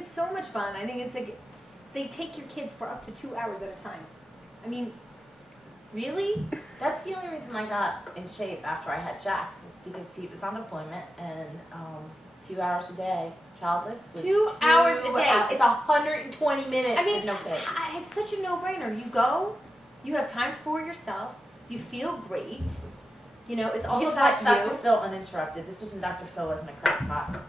it's so much fun. I think it's like they take your kids for up to 2 hours at a time. I mean, really? That's the only reason I got in shape after I had Jack, was because Pete was on deployment, and 2 hours a day, childless. Was 2 hours a day. It's 120 minutes. I mean, with no kids. it's such a no-brainer. You go, you have time for yourself, you feel great. You know, it's all you about watch Dr. you. Phil uninterrupted. This was when Dr. Phil wasn't a crackpot.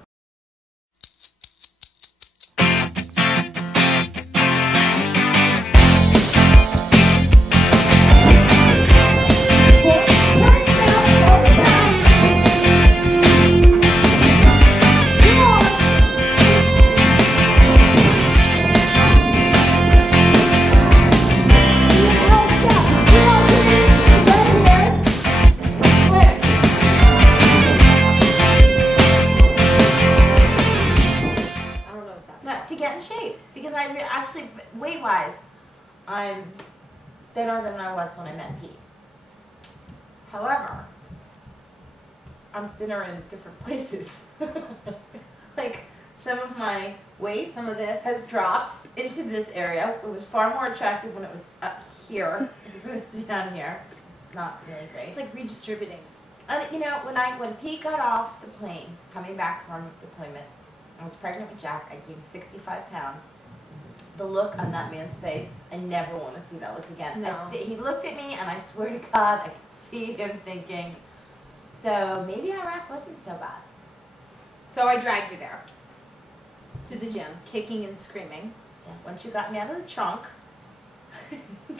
To get in shape, because actually, weight-wise, I'm thinner than I was when I met Pete. However, I'm thinner in different places. Like, some of my weight, Some of this has dropped into this area. It was far more attractive when it was up here as opposed to down here, which is not really great. It's like redistributing. And you know, when Pete got off the plane, coming back from deployment, I was pregnant with Jack. I gained 65 pounds. The look on that man's face, I never want to see that look again. No. He looked at me, and I swear to God, I could see him thinking, so maybe Iraq wasn't so bad. So I dragged you there to the gym, kicking and screaming. Yeah, once you got me out of the trunk,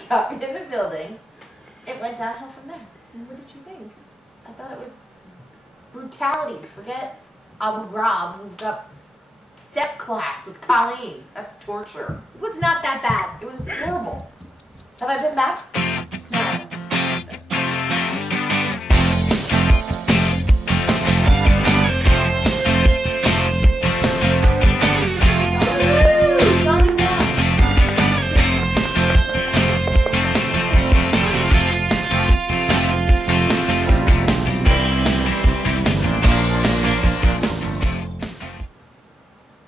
got me in the building, it went downhill from there. And what did you think? I thought it was brutality. Forget Abu Ghraib. We've got step class with Colleen. That's torture. It was not that bad. It was horrible. Have I been back? No. Dawn Udell.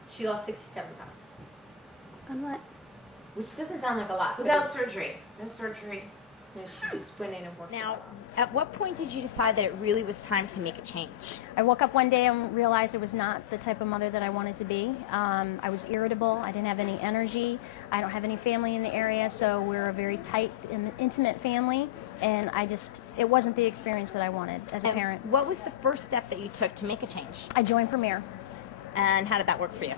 She lost 67 pounds. I'm what? Which doesn't sound like a lot. but Without it's- surgery. No surgery. No, she just went in and worked. Now, At what point did you decide that it really was time to make a change? I woke up one day and realized I was not the type of mother that I wanted to be. I was irritable. I didn't have any energy. I don't have any family in the area, so we're a very tight, intimate family, and it wasn't the experience that I wanted as a And parent. what was the first step that you took to make a change? I joined Premier. And how did that work for you?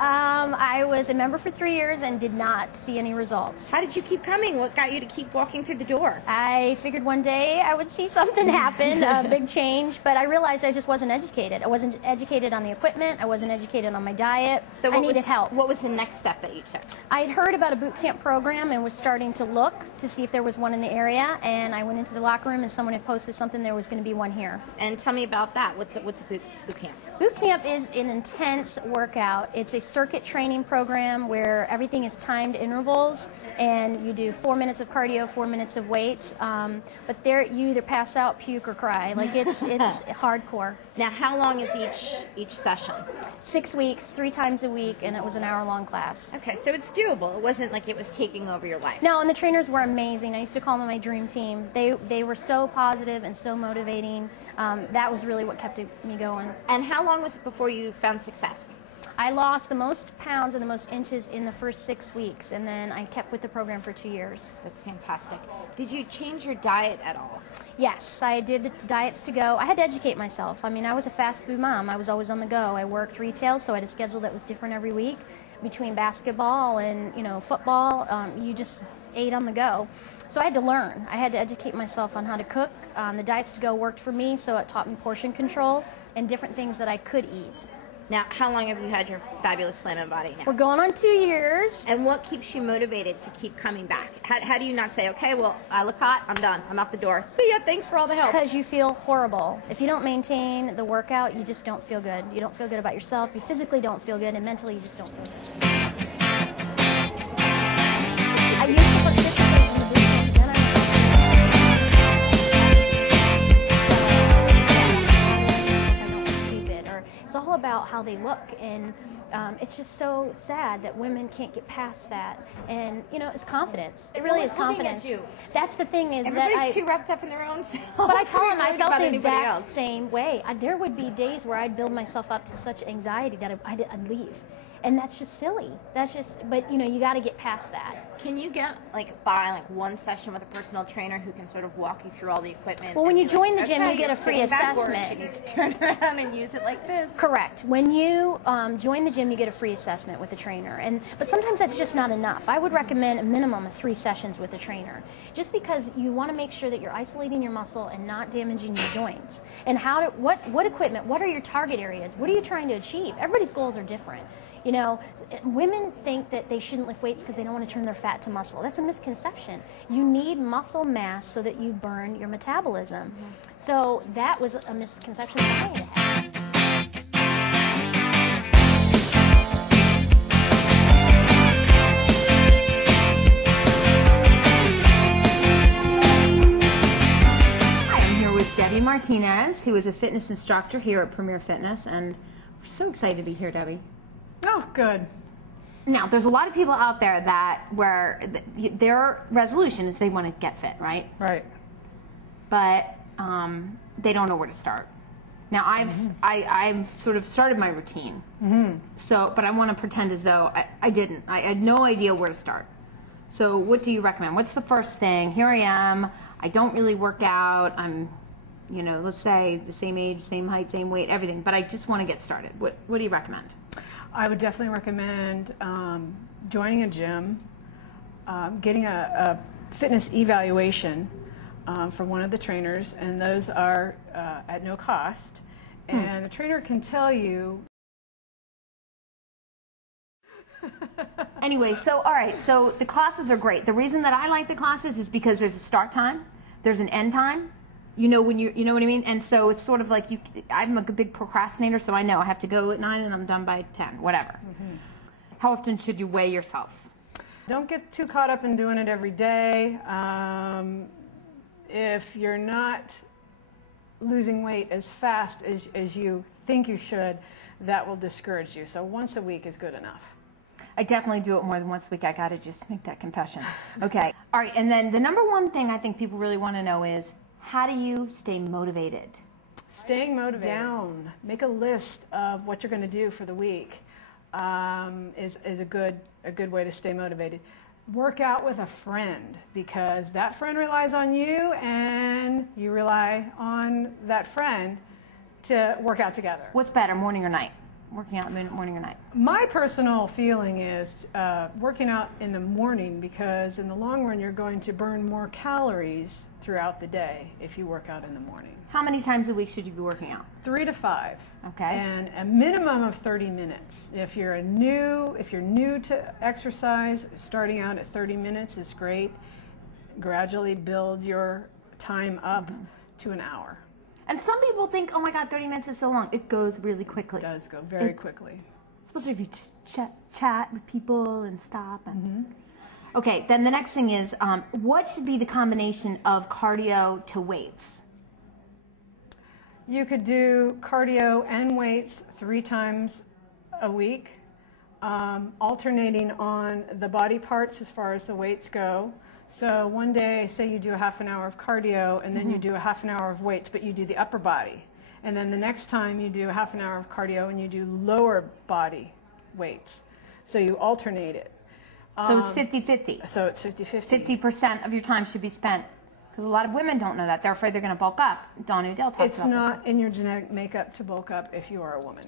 I was a member for 3 years and did not see any results. How did you keep coming? What got you to keep walking through the door? I figured one day I would see something happen, a big change, but I realized I just wasn't educated. I wasn't educated on the equipment. I wasn't educated on my diet. So I needed help. What was the next step that you took? I had heard about a boot camp program and was starting to look to see if there was one in the area, and I went into the locker room and someone had posted something there was going to be one here. And tell me about that. What's a boot camp? Boot camp is an intense workout. It's a circuit training program where everything is timed intervals, and you do 4 minutes of cardio, 4 minutes of weights. But there, you either pass out, puke, or cry. Like it's hardcore. Now, how long is each session? 6 weeks, 3 times a week, and it was an hour-long class. Okay, so it's doable. It wasn't like it was taking over your life. No, and the trainers were amazing. I used to call them my dream team. They were so positive and so motivating. That was really what kept me going. And how long was it before you found success? I lost the most pounds and the most inches in the first 6 weeks, and then I kept with the program for 2 years. That's fantastic. Did you change your diet at all? Yes, I did the diets to go. I had to educate myself. I mean, I was a fast food mom. I was always on the go. I worked retail, so I had a schedule that was different every week. Between basketball and football, you just ate on the go. So I had to learn. I had to educate myself on how to cook. The diets to go worked for me, so it taught me portion control and different things that I could eat. Now, how long have you had your fabulous Slammin' body now? We're going on 2 years. And what keeps you motivated to keep coming back? How do you not say, okay, well, I look hot, I'm done, I'm out the door. See ya, thanks for all the help. Because you feel horrible. If you don't maintain the workout, you just don't feel good. You don't feel good about yourself. You physically don't feel good, and mentally you just don't feel good. I used to participate in the boot camp, then I don't look stupid, or it's all about how they look, and It's just so sad that women can't get past that. And, you know, it's confidence. It really is confidence. At you. That's the thing is Everybody's too wrapped up in their own self. But I tell them I felt the anybody exact else. same way. There would be days where I'd build myself up to such anxiety that I'd leave. And that's just silly. That's just, but you know, you got to get past that. Can you get buy one session with a personal trainer who can sort of walk you through all the equipment? Well, when you be join the gym, okay, you get a you're free sitting backwards, assessment. You need to turn around and use it like this. Correct. When you join the gym, you get a free assessment with a trainer. But sometimes that's just not enough. I would recommend a minimum of 3 sessions with a trainer, just because you want to make sure that you're isolating your muscle and not damaging your joints. And what equipment? What are your target areas? What are you trying to achieve? Everybody's goals are different. You know, women think that they shouldn't lift weights because they don't want to turn their fat to muscle. That's a misconception. You need muscle mass so that you burn your metabolism. Mm-hmm. So that was a misconception that I had. Hi, I'm here with Debbie Martinez, who is a fitness instructor here at Premier Fitness, and we're so excited to be here, Debbie. Oh, good. Now, there's a lot of people out there where their resolution is they want to get fit, right? Right. But they don't know where to start. Now, I've sort of started my routine. So, but I want to pretend as though I didn't. I had no idea where to start. So, what do you recommend? What's the first thing? Here I am. I don't really work out. I'm, you know, let's say the same age, same height, same weight, everything. But I just want to get started. What do you recommend? I would definitely recommend joining a gym, getting a fitness evaluation from one of the trainers, and those are at no cost. And the trainer can tell you. Anyway, so all right, so the classes are great. The reason that I like the classes is because there's a start time, there's an end time. You know when you know what I mean? And so it's sort of like I'm a big procrastinator, so I know I have to go at 9 and I'm done by 10, whatever. How often should you weigh yourself? Don't get too caught up in doing it every day. If you're not losing weight as fast as you think you should, that will discourage you. So once a week is good enough. I definitely do it more than once a week. I got to just make that confession. Okay. All right, and then the number one thing I think people really want to know is, how do you stay motivated? Staying motivated. Down. Make a list of what you're going to do for the week is a good way to stay motivated. Work out with a friend, because that friend relies on you and you rely on that friend to work out together. What's better, morning or night? Working out morning or night? My personal feeling is working out in the morning, because in the long run you're going to burn more calories throughout the day if you work out in the morning. How many times a week should you be working out? 3 to 5. Okay. And a minimum of 30 minutes. If you're new to exercise, starting out at 30 minutes is great. Gradually build your time up to an hour. And some people think, oh my God, 30 minutes is so long. It goes really quickly. It does go very quickly. Especially if you just chat with people and stop. And... Okay, then the next thing is, what should be the combination of cardio to weights? You could do cardio and weights 3 times a week, alternating on the body parts as far as the weights go. So one day, say you do a half an hour of cardio, and then you do a half an hour of weights, but you do the upper body. And then the next time you do a half an hour of cardio and you do lower body weights. So you alternate it. So it's 50-50. So it's 50-50. 50% of your time should be spent, because a lot of women don't know that. They're afraid they're going to bulk up. Dawn Udell talks about this. It's not in your genetic makeup to bulk up if you are a woman.